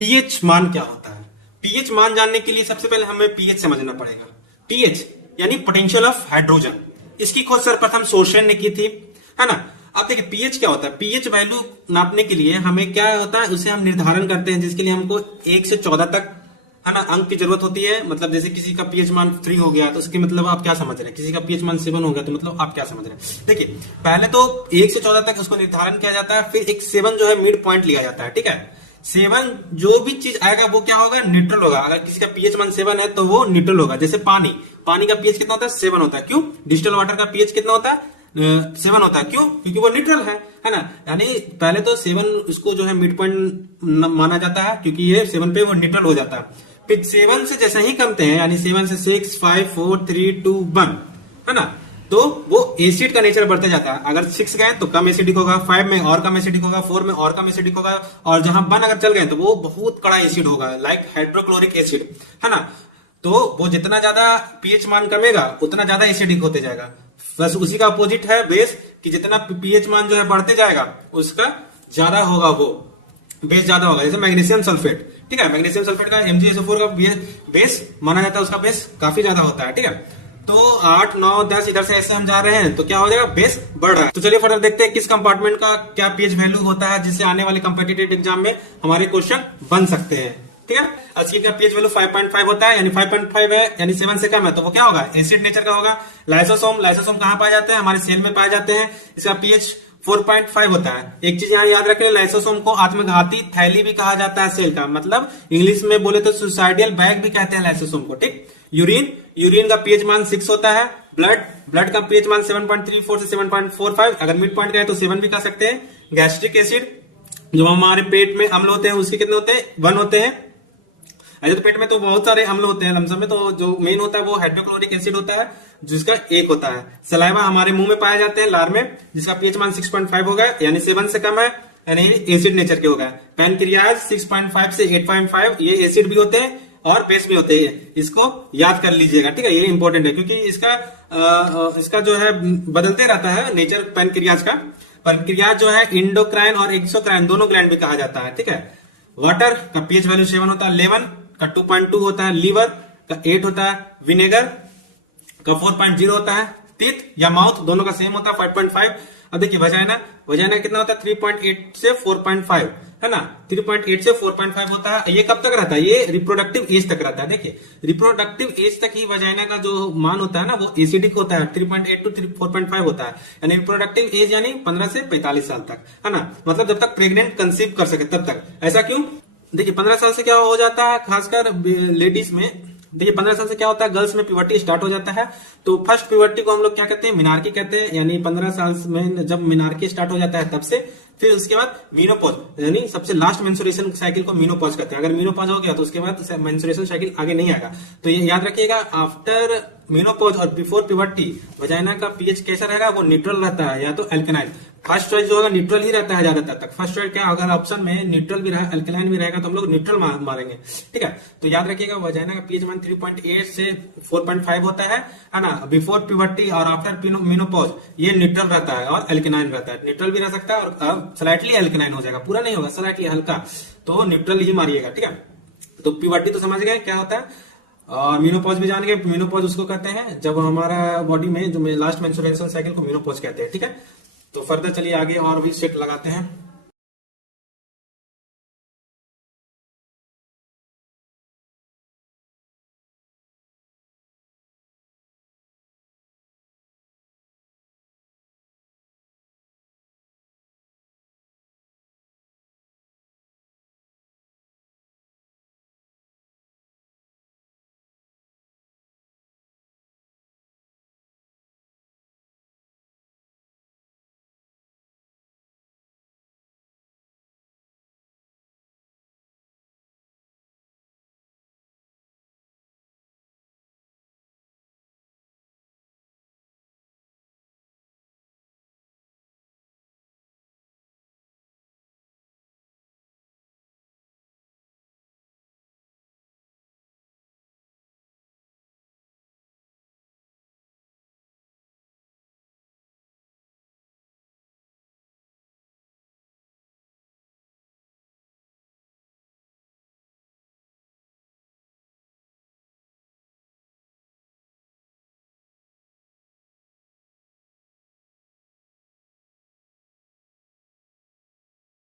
PH मान क्या होता है? पीएच मान जानने के लिए सबसे पहले हमें पीएच समझना पड़ेगा। पीएच यानी पोटेंशियल ऑफ हाइड्रोजन। इसकी खोज सर्वप्रथम शोषण ने की थी, है ना। अब देखिए पीएच क्या होता है। पीएच वैल्यू नापने के लिए हमें क्या होता है, उसे हम निर्धारण करते हैं, जिसके लिए हमको 1 से 14 तक, है ना, अंक की जरूरत होती है। मतलब जैसे किसी का पीएच मान 3 हो गया तो उसके मतलब आप क्या समझ रहे हैं, किसी का पीएच मान 7 हो गया तो मतलब आप क्या समझ रहे हैं। देखिए पहले तो 1 से 14 तक उसको निर्धारण किया जाता है, फिर एक 7 जो है मिड पॉइंट लिया जाता है, ठीक है। 7 जो भी चीज आएगा वो क्या होगा, न्यूट्रल होगा। अगर किसी का पीएच मान 7 है तो वो न्यूट्रल होगा। जैसे पानी, पानी का पीएच कितना होता है, 7 होता है। क्यों? डिस्टिल वाटर का पीएच कितना होता है, 7 होता है। क्यों? क्योंकि वो न्यूट्रल है ना। यानी पहले तो 7 इसको जो है मिड पॉइंट माना जाता है, क्योंकि ये 7 पे वो न्यूट्रल हो जाता है। फिर 7 से जैसे ही कमते हैं, यानी 7 से 6, 5, 4, 3, 2, 1, है ना, तो वो एसिड का नेचर बढ़ते जाता है। अगर 6 गए तो कम एसिडिक होगा, 5 में और कम एसिडिक होगा, 4 में और कम एसिडिक होगा, और जहां 1 अगर चल गए तो वो बहुत कड़ा एसिड होगा, लाइक हाइड्रोक्लोरिक एसिड, है ना। तो वो जितना ज्यादा पीएच मान कमेगा उतना ज्यादा एसिडिक होते जाएगा। बस उसी का अपोजिट है बेस, कि जितना पीएच मान जो है बढ़ते जाएगा उसका ज्यादा होगा, वो बेस ज्यादा होगा। जैसे मैग्नीशियम सल्फेट, ठीक है, मैग्नीशियम सल्फेट का MgSO4 का बेस माना जाता है, उसका बेस काफी ज्यादा होता है, ठीक है। तो 8, 9, 10 इधर से ऐसे हम जा रहे हैं तो क्या हो जाएगा, बेस बढ़ रहा है। तो चलिए फर्दर देखते हैं किस कंपार्टमेंट का क्या पीएच वैल्यू होता है, जिससे आने वाले कॉम्पिटिटिव एग्जाम में हमारे क्वेश्चन बन सकते हैं, ठीक है। अस्की का पीएच वैल्यू 5.5 होता है, यानी 5.5 है, यानी 7 से कम है तो वो क्या होगा, एसिड नेचर का होगा। लाइसोसोम, लाइसोसोम कहां पाए जाते हैं, हमारे सेल में पाए जाते हैं। इसका पीएच 4.5 होता है। एक चीज यहाँ याद रखें, लाइसोसोम को आत्मघाती थैली भी कहा जाता है सेल का, मतलब इंग्लिश में बोले तो सुसाइडियल बैग भी कहते हैं लाइसोसोम को, ठीक। यूरिन, यूरिन का पीएच मान 6 होता है। ब्लड, ब्लड का पीएच मान 7.34 से 7.45, अगर मिड पॉइंट गए तो 7 भी कह सकते हैं। गैस्ट्रिक एसिड, जो हमारे पेट में अम्ल होते हैं उसके कितने होते हैं, 1 होते हैं। ऐसे तो पेट में तो बहुत सारे अम्ल होते हैं लमसम में, तो जो मेन होता है वो हाइड्रोक्लोरिक एसिड होता है, जिसका 1 होता है। सलाइवा हमारे मुंह में पाए जाते हैं, लार में, जिसका पीएच मान 6.5 होगा, यानी 7 से कम है, यानी एसिड नेचर के होगा। पैनक्रियाज 6.5 से 8.5, ये एसिड भी होते हैं और बेस भी होते हैं। इसको याद कर लीजिएगा, ठीक है, ये इंपॉर्टेंट है, क्योंकि इसका जो है बदलते रहता है नेचर पैनक्रियाज का। पैनक्रियाज जो है इंडोक्राइन और एक्सोक्राइन दोनों ग्लैंड भी कहा जाता है, ठीक है। वाटर का पीएच वैल्यू 7 होता है। लेमन का 2.2 होता है। लीवर का 8 होता है। विनेगर का 4.0 होता है। टीथ या माउथ दोनों का सेम होता है 5.5। अब देखिए वजाइना, वजाइना कितना होता है 3.8 से 4.5, है ना। 3.8 से 4.5 होता है। ये कब तक रहता है, ये रिप्रोडक्टिव एज तक रहता है। देखिए रिप्रोडक्टिव एज तक ही वजाइना का जो मान होता है ना वो एसिडिक होता है, 3.8 टू 4.5 होता है। यानी रिप्रोडक्टिव एज यानी 15 से 45 साल तक, है ना, मतलब जब तक प्रेग्नेंट कंसीव कर सके तब तक। ऐसा क्यों? देखिए 15 साल से क्या हो जाता है, खासकर लेडीज में, देखिए 15 साल से क्या होता है, गर्ल्स में प्यूबर्टी स्टार्ट हो जाता है। तो फर्स्ट प्यूबर्टी को हम लोग क्या कहते हैं, मिनार्की कहते हैं। यानी 15 साल में जब मिनार्की स्टार्ट हो जाता है तब से, फिर उसके बाद मीनोपॉज, यानी सबसे लास्ट मेंस्ट्रुएशन साइकिल को मीनोपॉज कहते हैं। अगर मीनोपॉज हो गया तो उसके बाद मेंस्ट्रुएशन साइकिल आगे नहीं आएगा। तो ये याद रखिएगा, आफ्टर मीनोपॉज और बिफोर प्यूबर्टी वजाइना का पीएच कैसा रहेगा, वो न्यूट्रल रहता है या तो अल्कलाइन। फर्स्ट चॉइस जो होगा न्यूट्रल ही रहता है ज्यादातर तक। फर्स्ट चॉइस क्या, अगर ऑप्शन में न्यूट्रल भी रहा अल्कलाइन भी रहेगा तो हम लोग न्यूट्रल मारेंगे, ठीक है। तो याद रखिएगा वजाइना का पीएच मान 3.8 से 4.5 होता है ना। बिफोर प्यूबर्टी और आफ्टर मेनोपॉज ये न्यूट्रल रहता है और अल्कलाइन रहता है। न्यूट्रल भी रह सकता है और स्लाइटली अल्कलाइन हो जाएगा, पूरा नहीं होगा, स्लाइटली हल्का, तो न्यूट्रल ही मारिएगा, ठीक है। तो प्यूबर्टी तो समझ गए क्या होता है, और मीनोपॉज भी जान गए। मीनोपॉज उसको कहते हैं जब हमारा बॉडी में जो लास्ट मेंस्ट्रुएशन साइकिल को मीनोपॉज कहते हैं, ठीक है। तो फर्दर चलिए आगे और भी सेट लगाते हैं।